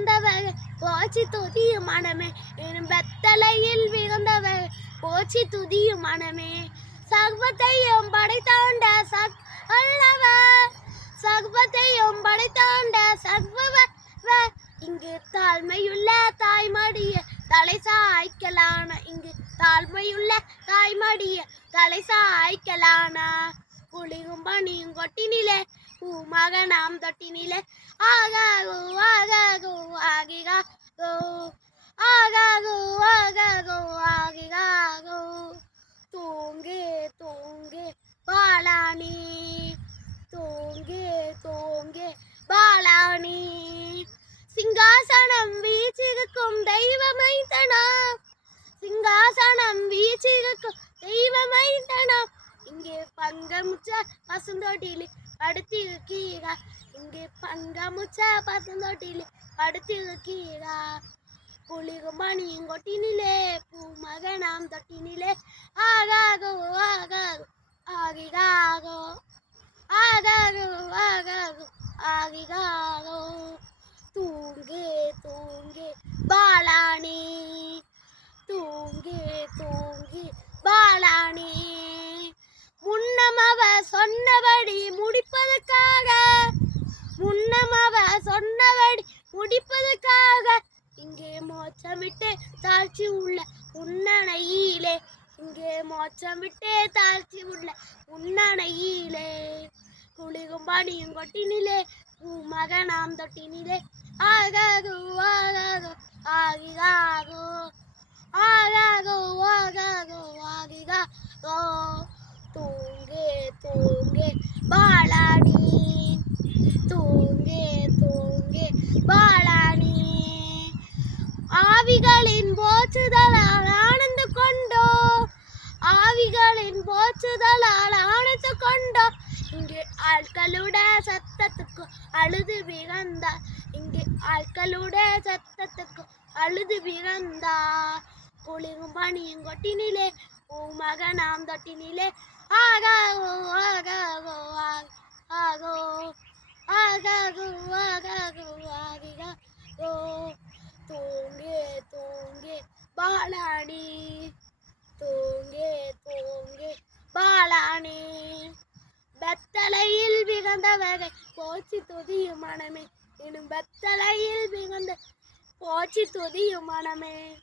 பிறந்தவர் போச்சு துதியும் மனமே என் வெத்தலையில் விழுந்தவர். போச்சு துதியும் மனமே சர்வத்தையும் படைத்தாண்ட சக் அல்லவர் சர்வத்தையும் படைத்தாண்ட சர்வவர் இங்கு தாழ்மையுள்ள தாய்மடிய தலை சாய்க்கலான. இங்கு தாழ்மையுள்ள தாய்மடிய தலை சாய்க்கலான. குளிரும் பணியும் கொட்டினிலே பூமாக நாம் தொட்டினிலே ஆகாகோ ஆகாகோ ஆகிகாகோ. ஆகாகோ ஆகாகோ ஆகிகாகோ. தூங்கே தூங்கே பாலானி தூங்கே தூங்கே பாலானி சிங்காசனம் வீச்சிருக்கும் தெய்வமைத்தனா? சிங்காசனம் வீச்சிருக்கும் தெய்வமைத்தனா? இங்கே பங்கமுச்ச பசுந்தோட்டிலே படுத்திருக்கீரா இங்கே பங்கமுச்ச பசுந்தோட்டிலி படுத்திருக்கீரா புளிகும் பனியும் கொட்டினிலே பூமகனாம் தொட்டினிலே ஆகாகோ ஆகாகோ ஆகிகாகோ ஆகாகோ ஆகாகோ ஆகிகாகோ தூங்கே தூங்கே பாலானி சொன்னபடி முடிப்பதற்காக. இங்கே மோச்சமிட்டு தாழ்ச்சி உள்ள உன்னணையிலே இங்கே மோச்சமிட்டே தாழ்ச்சி உள்ள உன்னணையிலே குளிரும் பணியும் கொட்டினிலே. பூமகனாம் தொட்டினிலே. ஆகாகோ ஆகாகோ ஆகிகாகோ ஆகாகோ ஆகாகோ ஆகிகாகோ ஆவிகளின் போச்சுதலால் ஆனந்த கொண்டோ? ஆவிகளின் போச்சுதலால் ஆனந்த கொண்டோ? இங்கே ஆட்களுடைய சத்தத்துக்கு அழுது விகந்தா இங்கே ஆட்களுடைய சத்தத்துக்கு அழுது விகந்தா குளிரும் பணியும் கொட்டினிலே பூமகனாம் தொட்டினிலே. ஆகாகோ ஆகாகோ ஆகோ ஆகாகோ ஆகாகோ ஆகிகாகோ தூங்கே தூங்கே பாலானி தூங்கே தூங்கே பாலானி பெத்தலையில் விகந்தவகை போச்சு துதியும் மனமே. இன்னும் பெத்தலையில் விகந்த போச்சு துதியும் மனமே.